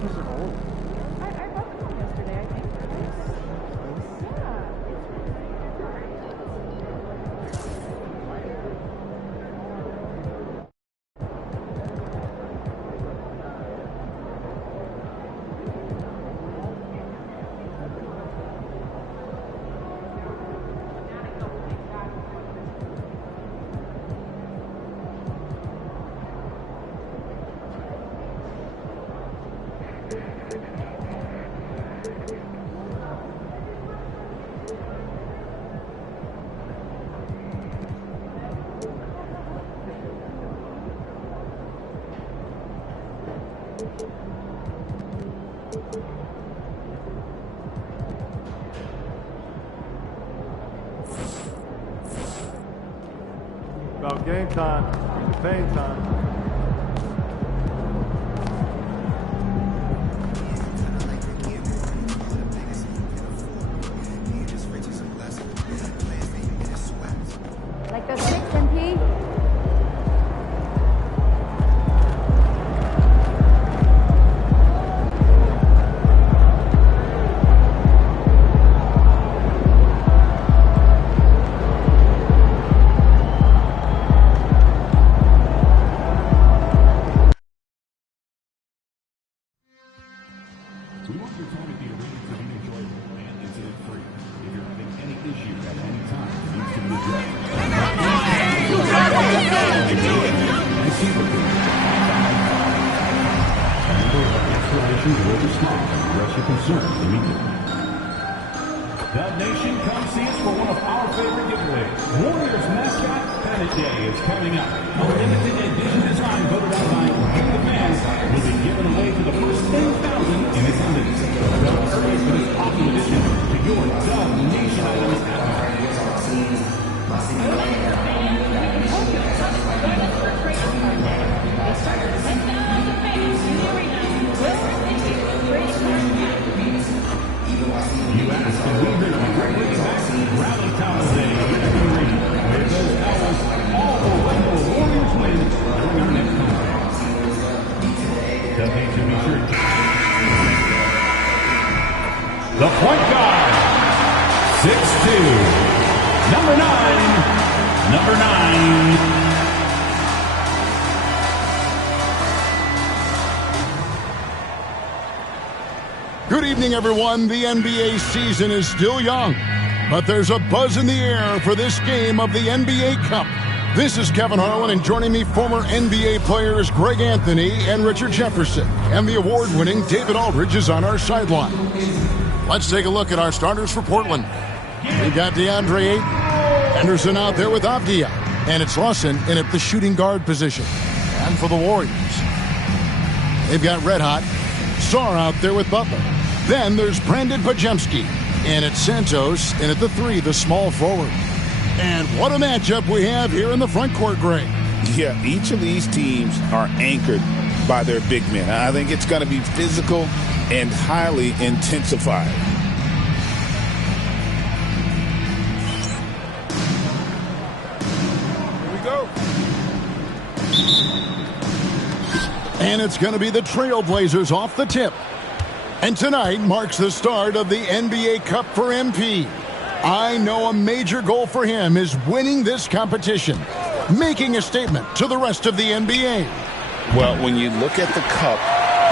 these are old. I bought them yesterday, I think. About game time, pain time. Like those six, MP? We want your time to be arranged to be enjoyable and incident-free. If you're having any issue at any time, it needs to be addressed. Installations will respond and address your concerns immediately. The nation, come see us for one of our favorite giveaways. Warriors mascot Pennant Day is coming up. A limited edition design voted out by you, the fans, will be given away to the first 10,000 in attendance. Don't hurry for this awesome addition to your Dub Nation items You asked, and we heard you bring back Rally Towel Day here at the arena. With those towels, all the way the Warriors win during our next contest. The thing to be sure. The point guard, 6'2", number 9. Good evening, everyone. The NBA season is still young, but there's a buzz in the air for this game of the NBA Cup. This is Kevin Harlan, and joining me, former NBA players Greg Anthony and Richard Jefferson, and the award-winning David Aldridge is on our sideline. Let's take a look at our starters for Portland. We've got DeAndre Ayton, Henderson out there with Avdia, and it's Lawson in at the shooting guard position. And for the Warriors, they've got Red Hot Sarr out there with Butler. Then there's Brandon Pajemski, and it's Santos in at the 3, the small forward. And what a matchup we have here in the front court, Greg. Yeah, each of these teams are anchored by their big men. I think it's going to be physical and highly intensified. Here we go. And it's going to be the Trailblazers off the tip. And tonight marks the start of the NBA Cup for MP. I know a major goal for him is winning this competition, making a statement to the rest of the NBA. Well, when you look at the Cup,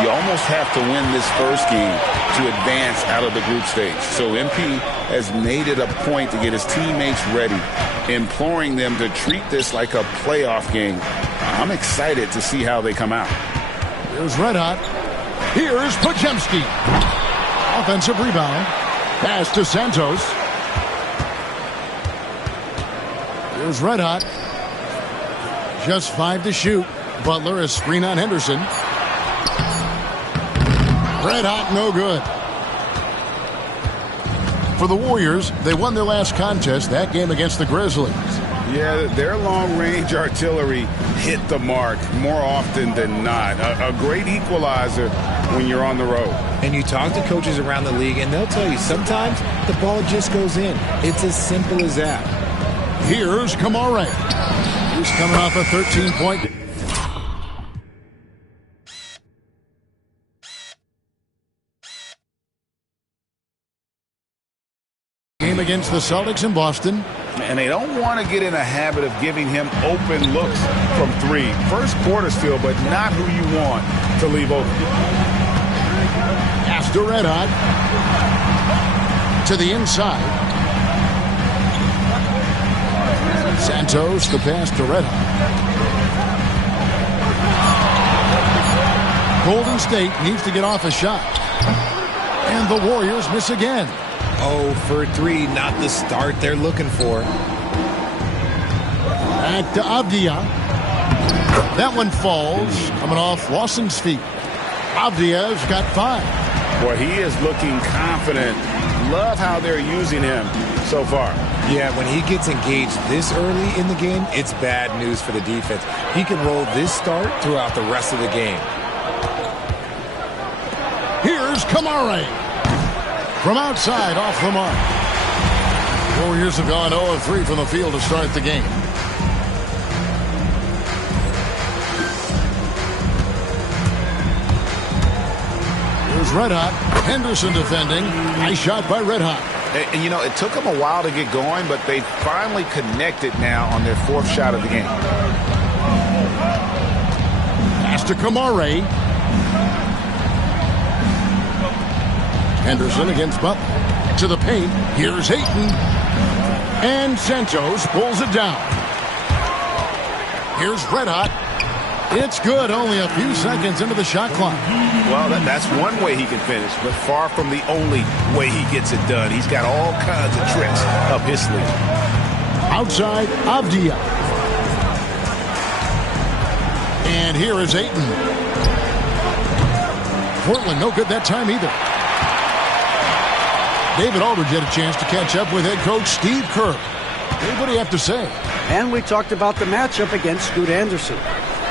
you almost have to win this first game to advance out of the group stage. So MP has made it a point to get his teammates ready, imploring them to treat this like a playoff game. I'm excited to see how they come out. Here's Red Hot. Here's Pajemski. Offensive rebound. Pass to Santos. Here's Red Hot. Just 5 to shoot. Butler a screen on Henderson. Red Hot, no good. For the Warriors, they won their last contest, that game against the Grizzlies. Yeah, their long-range artillery hit the mark more often than not. A great equalizer when you're on the road. And you talk to coaches around the league, and they'll tell you sometimes the ball just goes in. It's as simple as that. Here's Kamara. He's coming off a 13-point. game against the Celtics in Boston. And they don't want to get in a habit of giving him open looks from three. First quarter still, but not who you want to leave open. Pass to Red Hot. To the inside. Santos, the pass to Red Hot. Golden State needs to get off a shot. And the Warriors miss again. 0 for 3, not the start they're looking for. Back to Avdia. That one falls, coming off Lawson's feet. Avdia's got 5. Boy, he is looking confident. Love how they're using him so far. Yeah, when he gets engaged this early in the game, it's bad news for the defense. He can roll this start throughout the rest of the game. Here's Kamare. From outside, off the mark. Warriors have gone 0 of 3 from the field to start the game. Here's Red Hot. Henderson defending. Nice shot by Red Hot. And, you know, it took them a while to get going, but they finally connected now on their 4th shot of the game. Pass to Kamare. Henderson against Butler. To the paint. Here's Ayton. And Santos pulls it down. Here's Red Hot. It's good. Only a few seconds into the shot clock. Well, that's one way he can finish, but far from the only way he gets it done. He's got all kinds of tricks up his sleeve. Outside, Avdia. And here is Ayton. Portland no good that time either. David Aldridge had a chance to catch up with head coach Steve Kerr. What do you have to say? And we talked about the matchup against Scoot Anderson.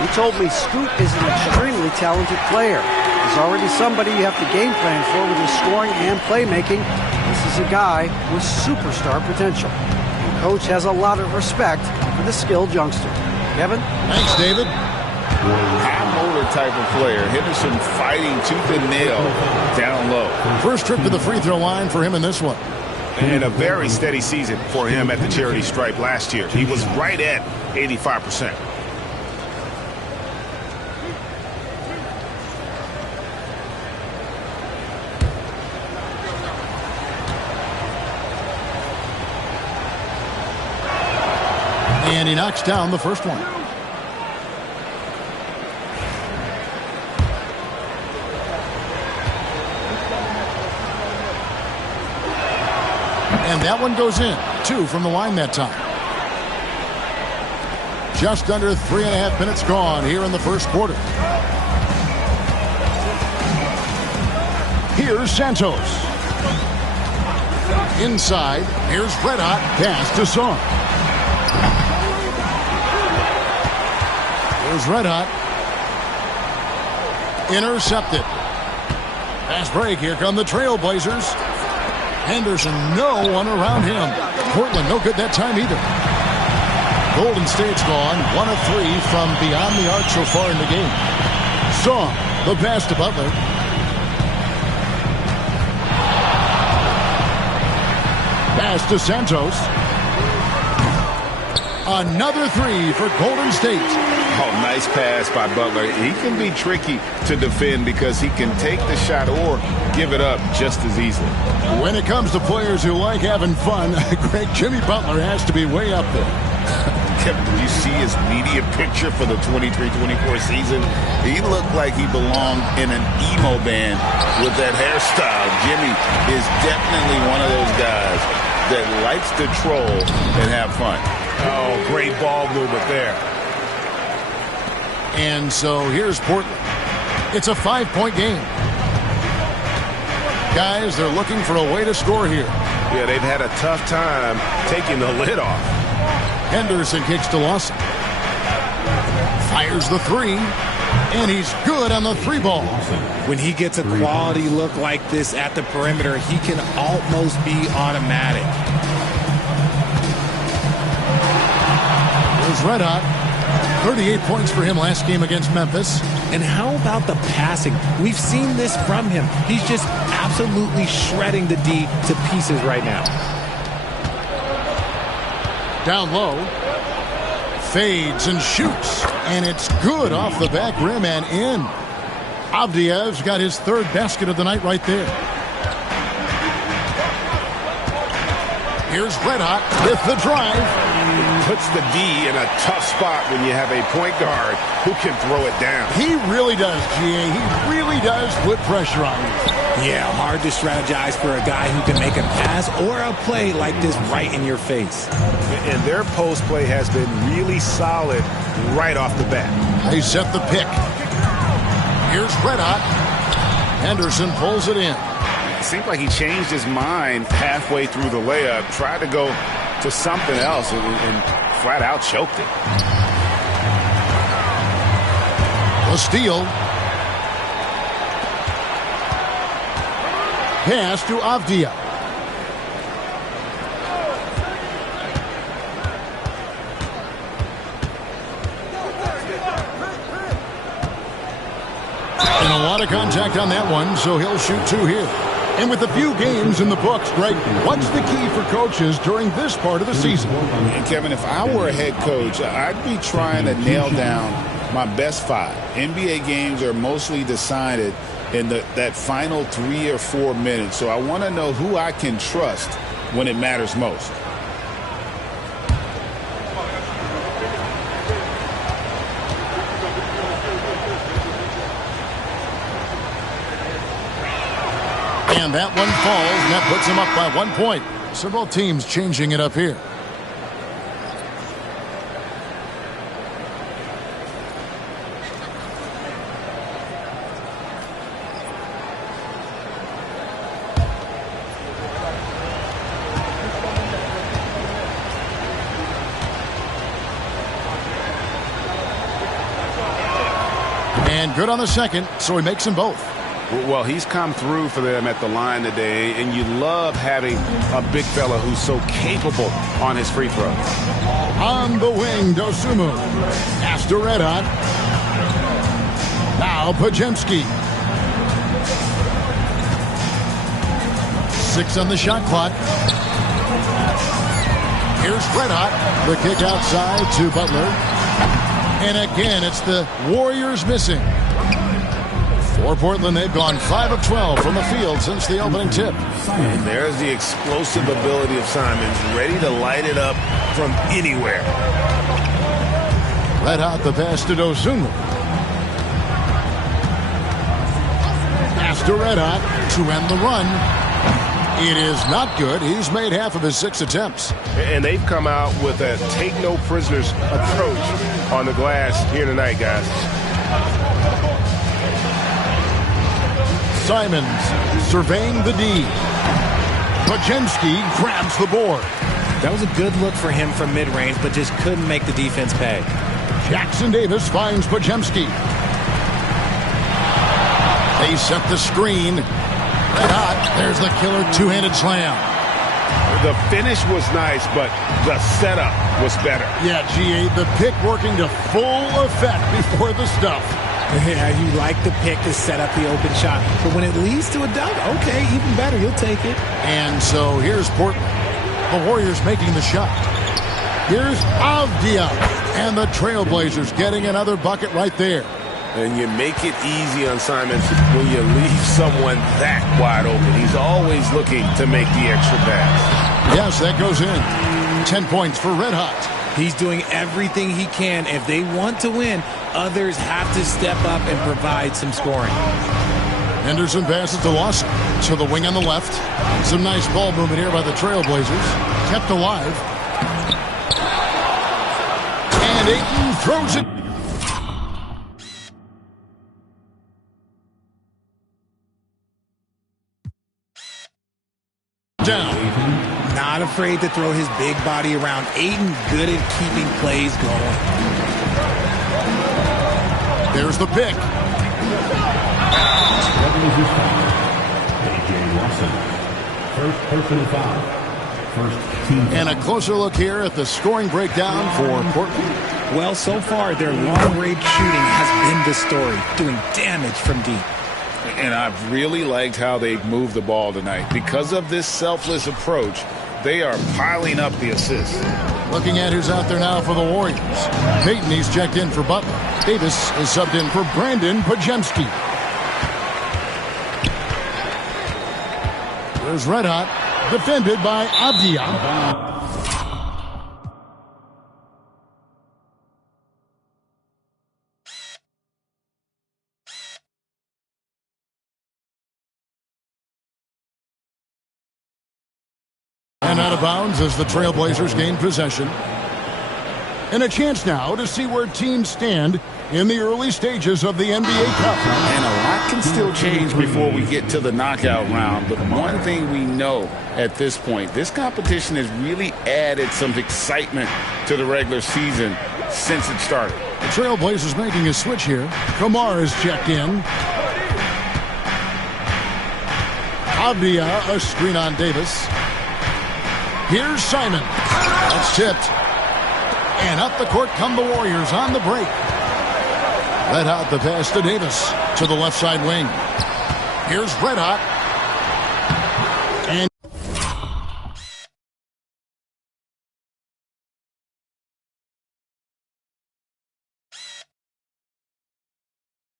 He told me Scoot is an extremely talented player. He's already somebody you have to game plan for with his scoring and playmaking. This is a guy with superstar potential. And coach has a lot of respect for the skilled youngster. Kevin? Thanks, David. High motor type of player. Henderson fighting tooth and nail down low. First trip to the free throw line for him in this one. And a very steady season for him at the charity stripe last year. He was right at 85%. And he knocks down the first one. And that one goes in. 2 from the line that time. Just under 3.5 minutes gone here in the first quarter. Here's Santos. Inside. Here's Red Hot. Pass to Song. Here's Red Hot. Intercepted. Fast break. Here come the Trailblazers. Henderson, no one around him. Portland, no good that time either. Golden State's gone 1 of 3 from beyond the arc so far in the game. Song, the pass to Butler. Pass to Santos. Another 3 for Golden State. Oh, nice pass by Butler. He can be tricky to defend because he can take the shot or give it up just as easily. When it comes to players who like having fun, Greg, Jimmy Butler has to be way up there. Kevin, did you see his media picture for the 23-24 season? He looked like he belonged in an emo band with that hairstyle. Jimmy is definitely one of those guys that likes to troll and have fun. Oh, great ball movement there. And so here's Portland. It's a 5-point game. Guys, they're looking for a way to score here. Yeah, they've had a tough time taking the lid off. Henderson kicks to Lawson. Fires the 3. And he's good on the 3 ball. When he gets a quality look like this at the perimeter, he can almost be automatic. Here's Red Hot. 38 points for him last game against Memphis. And how about the passing? We've seen this from him. He's just absolutely shredding the D to pieces right now. Down low. Fades and shoots. And it's good off the back rim and in. Avdiev's got his third basket of the night right there. Here's Red Hot with the drive. Puts the D in a tough spot when you have a point guard who can throw it down. He really does, GA. He really does put pressure on you. Yeah, hard to strategize for a guy who can make a pass or a play like this right in your face. And their post play has been really solid right off the bat. They set the pick. Here's Red Hot. Henderson pulls it in. It seemed like he changed his mind halfway through the layup, tried to go to something else, and flat out choked it. The steal. Pass to Avdia. And a lot of contact on that one, so he'll shoot two here. And with a few games in the books, Greg, what's the key for coaches during this part of the season? And Kevin, if I were a head coach, I'd be trying to nail down my best 5. NBA games are mostly decided in that final 3 or 4 minutes. So I want to know who I can trust when it matters most. And that one falls, and that puts him up by 1 point. So both teams changing it up here. And good on the second, so he makes them both. Well, he's come through for them at the line today, and you love having a big fella who's so capable on his free throws. On the wing, Dosumu. Pass to Red Hot. Now Pajemski. 6 on the shot clock. Here's Red Hot. The kick outside to Butler. And again, it's the Warriors missing. For Portland, they've gone 5 of 12 from the field since the opening tip. And there's the explosive ability of Simons, ready to light it up from anywhere. Red Hot, the pass to Dosunmu. Pass to Red Hot to end the run. It is not good. He's made half of his 6 attempts. And they've come out with a take-no-prisoners approach on the glass here tonight, guys. Simons surveying the D. Pajemski grabs the board. That was a good look for him from mid-range, but just couldn't make the defense pay. Jackson Davis finds Pajemski. They set the screen. Red Hot. There's the killer two-handed slam. The finish was nice, but the setup was better. Yeah, GA, the pick working to full effect before the stuff. Yeah, you like the pick to set up the open shot. But when it leads to a dunk, okay, even better. You'll take it. And so here's Portland. The Warriors making the shot. Here's Avdia. And the Trailblazers getting another bucket right there. And you make it easy on Simons when you leave someone that wide open. He's always looking to make the extra pass. Yes, that goes in. 10 points for Red Hot. He's doing everything he can. If they want to win, others have to step up and provide some scoring. Henderson passes to Lawson to the wing on the left. Some nice ball movement here by the Trailblazers. Kept alive. And Ayton throws it. Down. Not afraid to throw his big body around. Ayton good at keeping plays going. There's the pick. First personal foul. First team foul. And a closer look here at the scoring breakdown for Portland. Well, so far, their long-range shooting has been the story, doing damage from deep. And I've really liked how they've moved the ball tonight. Because of this selfless approach, they are piling up the assists. Looking at who's out there now for the Warriors. Peyton, he's checked in for Butler. Davis is subbed in for Brandon Pajemski. There's Red Hot, defended by Avdia. And out of bounds as the Trailblazers gain possession. And a chance now to see where teams stand in the early stages of the NBA Cup. And a lot can still change before we get to the knockout round. But one thing we know at this point, this competition has really added some excitement to the regular season since it started. The Trailblazers making a switch here. Kamar is checked in. Avdia, a screen on Davis. Here's Simon. That's tipped. And up the court come the Warriors on the break. Red Hot the pass to Davis to the left side wing. Here's Red Hot. And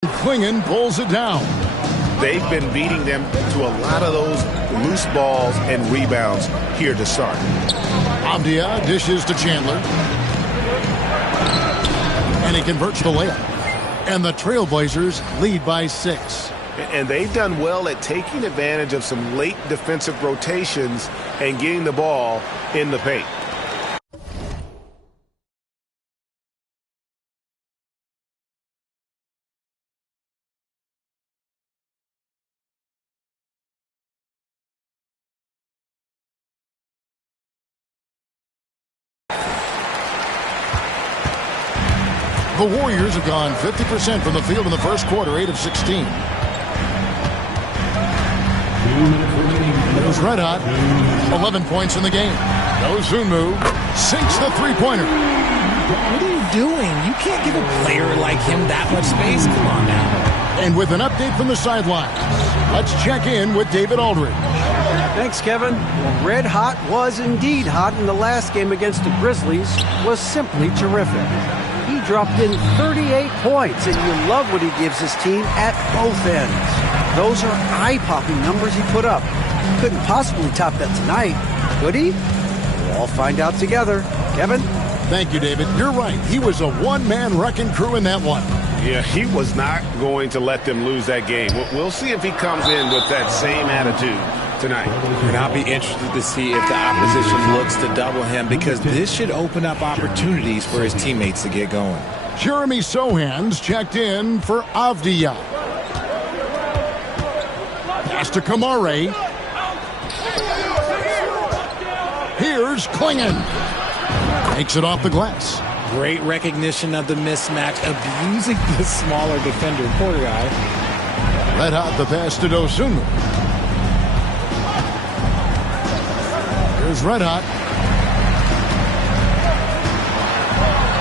Klingon pulls it down. They've been beating them to a lot of those loose balls and rebounds here to start. Avdia dishes to Chandler. And he converts the layup. And the Trailblazers lead by 6. And they've done well at taking advantage of some late defensive rotations and getting the ball in the paint. The Warriors have gone 50% from the field in the first quarter, 8 of 16. There's Red Hot, 11 points in the game. No Zunmu, sinks the three-pointer. What are you doing? You can't give a player like him that much space. Come on now. And with an update from the sidelines, let's check in with David Aldridge. Thanks, Kevin. Well, Red Hot was indeed hot in the last game against the Grizzlies. Was simply terrific. He dropped in 38 points, and you love what he gives his team at both ends. Those are eye-popping numbers he put up. Couldn't possibly top that tonight, could he? We'll all find out together. Kevin? Thank you, David. You're right. He was a one-man wrecking crew in that one. Yeah, he was not going to let them lose that game. We'll see if he comes in with that same attitude tonight. And I'll be interested to see if the opposition looks to double him, because this should open up opportunities for his teammates to get going. Jeremy Sohan's checked in for Avdia. Pass to Kamare. Here's Klingon. Takes it off the glass. Great recognition of the mismatch, abusing the smaller defender. Poor guy. Red Hot the pass to Dosunmu. Here's Red Hot.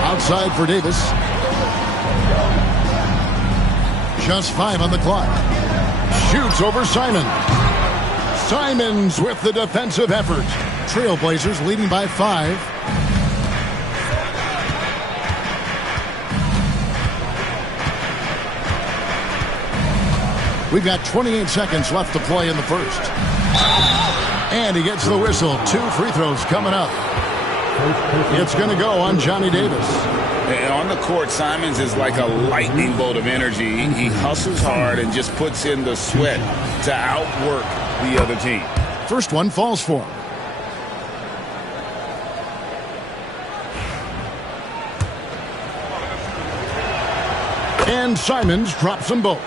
Outside for Davis. Just 5 on the clock. Shoots over Simon. Simons with the defensive effort. Trailblazers leading by 5. We've got 28 seconds left to play in the first. And he gets the whistle. 2 free throws coming up. It's going to go on Johnny Davis. And on the court, Simons is like a lightning bolt of energy. He hustles hard and just puts in the sweat to outwork the other team. First one falls for him. And Simons drops them both.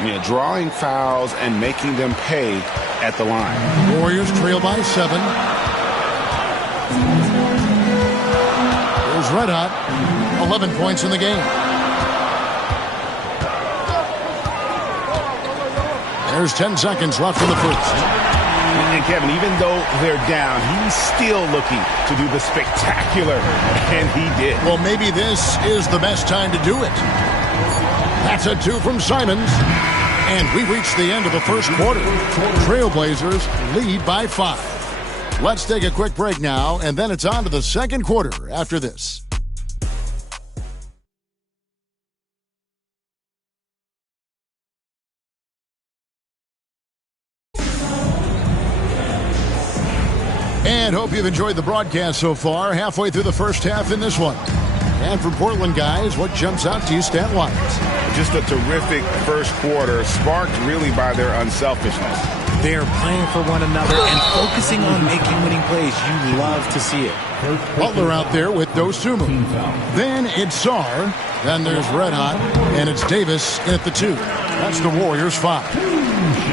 Yeah, drawing fouls and making them pay at the line. Warriors trail by 7. There's Red Hot. 11 points in the game. There's 10 seconds left in the first. And Kevin, even though they're down, he's still looking to do the spectacular, and he did. Well, maybe this is the best time to do it. That's a 2 from Simons. And we reach the end of the first quarter. Trailblazers lead by 5. Let's take a quick break now, and then it's on to the second quarter after this. And hope you've enjoyed the broadcast so far. Halfway through the first half in this one. And for Portland, guys, what jumps out to you stat-wise? Just a terrific first quarter, sparked really by their unselfishness. They're playing for one another and focusing on making winning plays. You love to see it. Butler out there with Dosumu. Then it's Sarr. Then there's Red Hot. And it's Davis in at the 2. That's the Warriors' 5.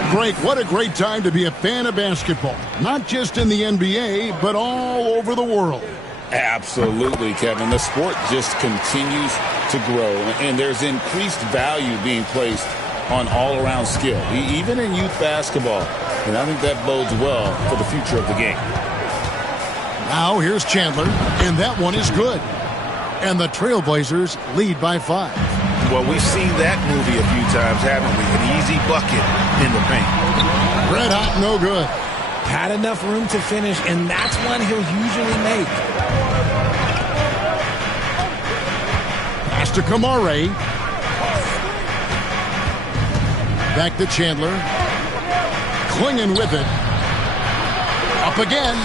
Greg, what a great time to be a fan of basketball. Not just in the NBA, but all over the world. Absolutely, Kevin. The sport just continues to grow, and there's increased value being placed on all-around skill, even in youth basketball. And I think that bodes well for the future of the game. Now here's Chandler, and that one is good. And the Trailblazers lead by 5. Well, we've seen that movie a few times, haven't we? An easy bucket in the paint. Red Hot, no good. Had enough room to finish, and that's one he'll usually make. Pass to Kamare. Back to Chandler. Clinging with it. Up again.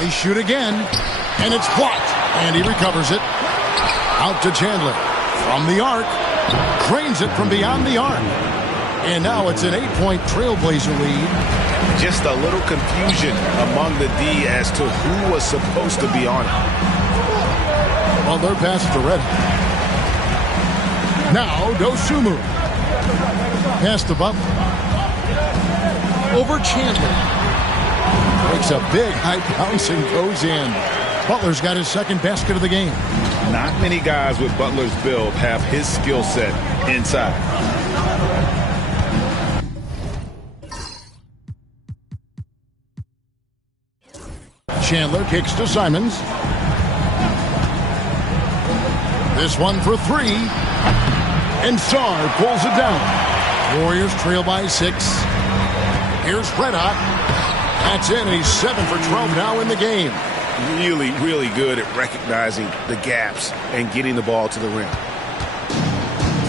They shoot again. And it's blocked. And he recovers it. Out to Chandler. From the arc. Cranes it from beyond the arc. And now it's an 8-point Trailblazer lead. Just a little confusion among the D as to who was supposed to be on it. Well, their pass to Red. Now Dosumu. Pass to Butler. Over Chandler. Makes a big high bounce and goes in. Butler's got his second basket of the game. Not many guys with Butler's build have his skill set inside. Chandler kicks to Simons. This one for 3. And Sarr pulls it down. Warriors trail by 6. Here's Red Hot. That's in, and he's 7 for 12 now in the game. Really, really good at recognizing the gaps and getting the ball to the rim.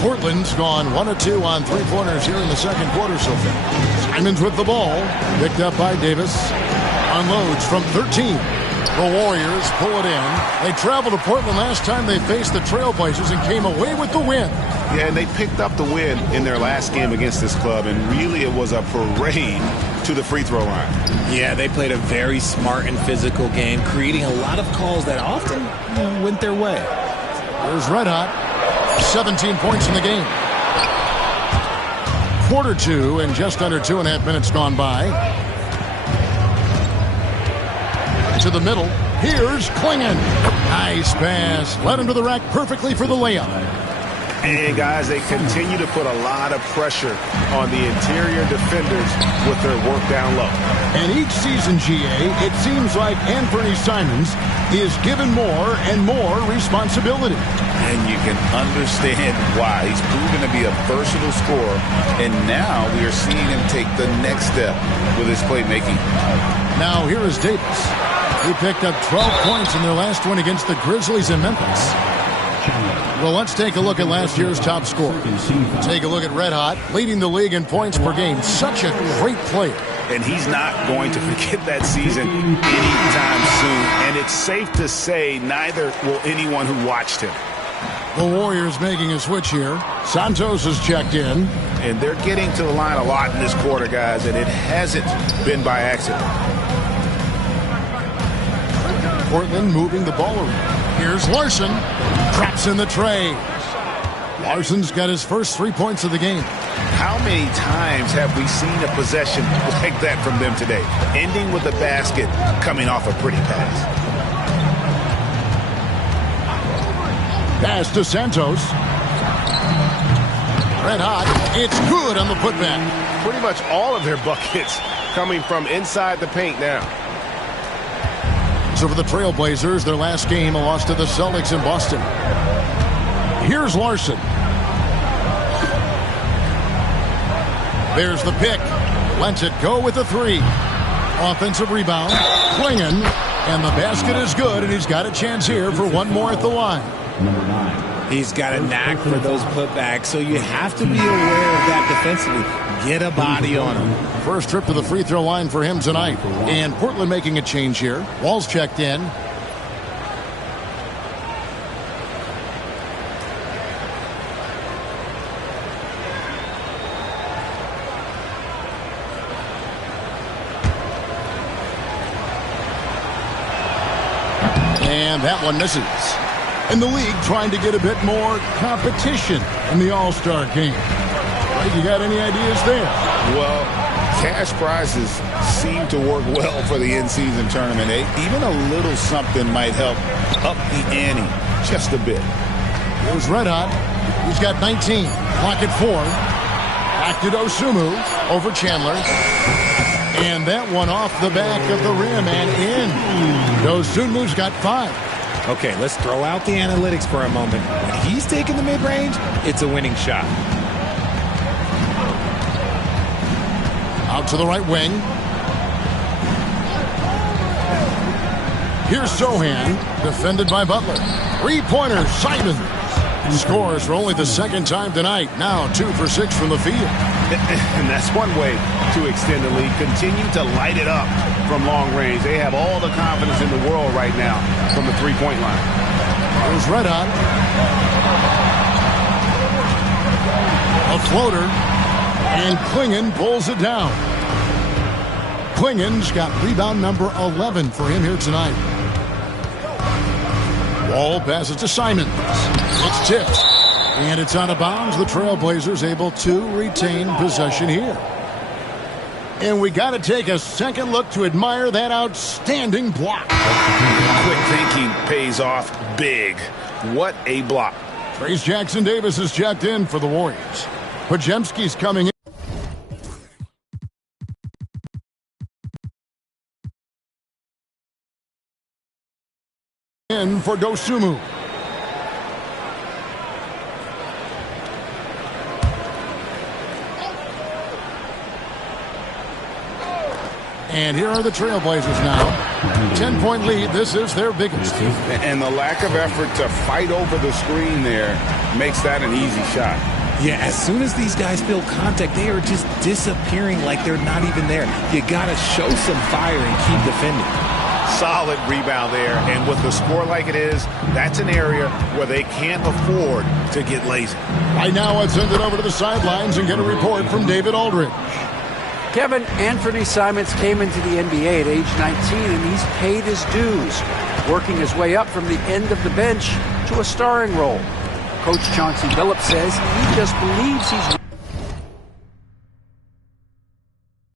Portland's gone 1 of 2 on 3-pointers here in the second quarter so far. Simons with the ball. Picked up by Davis. Unloads from 13. The Warriors pull it in. They traveled to Portland last time they faced the Trailblazers and came away with the win. Yeah, and they picked up the win in their last game against this club, and really it was a parade to the free throw line. Yeah, they played a very smart and physical game, creating a lot of calls that often went their way. There's Red Hot. 17 points in the game. Quarter 2 and just under 2.5 minutes gone by. To the middle. Here's Klingon. Nice pass. Led him to the rack perfectly for the layup. And, guys, they continue to put a lot of pressure on the interior defenders with their work down low. And each season, GA, it seems like Anthony Simons is given more and more responsibility. And you can understand why. He's proven to be a versatile scorer, and now we are seeing him take the next step with his playmaking. Now here is Davis. He picked up 12 points in their last one against the Grizzlies in Memphis. Well, let's take a look at last year's top scorer. Take a look at Red Hot, leading the league in points per game. Such a great player. And he's not going to forget that season anytime soon. And it's safe to say neither will anyone who watched him. The Warriors making a switch here. Santos has checked in. And they're getting to the line a lot in this quarter, guys, and it hasn't been by accident. Portland moving the ball around. Here's Larson. Traps in the tray. Larson's got his first 3 points of the game. How many times have we seen a possession like that from them today? Ending with a basket, coming off a pretty pass. Pass to Santos. Red Hot. It's good on the putback. Pretty much all of their buckets coming from inside the paint now. So for the Trailblazers, their last game, a loss to the Celtics in Boston. Here's Larson. There's the pick. Lets it go with a 3. Offensive rebound. Klingon. And the basket is good, and he's got a chance here for one more at the line. Number 9. He's got a knack for those putbacks, so you have to be aware of that defensively. Get a body on him. First trip to the free throw line for him tonight. And Portland making a change here. Wall's checked in. And that one misses. And the league trying to get a bit more competition in the All-Star game. Right, you got any ideas there? Well, cash prizes seem to work well for the in-season tournament. Even a little something might help up the ante just a bit. Here's Red Hot. He's got 19. Clock at 4. Back to Dosumu. Over Chandler. And that one off the back of the rim and in. Dosumu's got 5. Okay, let's throw out the analytics for a moment. When he's taking the mid-range, it's a winning shot. Out to the right wing. Here's Sohan, defended by Butler. Three-pointer, Simons. Scores for only the second time tonight. Now 2 for 6 from the field. And that's one way to extend the lead. Continue to light it up from long range. They have all the confidence in the world right now from the three-point line. There's Red Hot. A floater. And Klingon pulls it down. Klingon's got rebound number 11 for him here tonight. Wall passes to Simons. It's tipped. And it's out of bounds. The Trailblazers able to retain possession here. And we got to take a second look to admire that outstanding block. Quick thinking pays off big. What a block. Trace Jackson-Davis is checked in for the Warriors. Podziemski's coming in for Dosumu. And here are the Trailblazers now. 10-point lead. This is their biggest. And the lack of effort to fight over the screen there makes that an easy shot. Yeah, as soon as these guys feel contact, they are just disappearing like they're not even there. You got to show some fire and keep defending. Solid rebound there. And with the score like it is, that's an area where they can't afford to get lazy. Right now, let's send it over to the sidelines and get a report from David Aldridge. Kevin, Anthony Simons came into the NBA at age 19, and he's paid his dues, working his way up from the end of the bench to a starring role. Coach Chauncey Billups says he just believes he's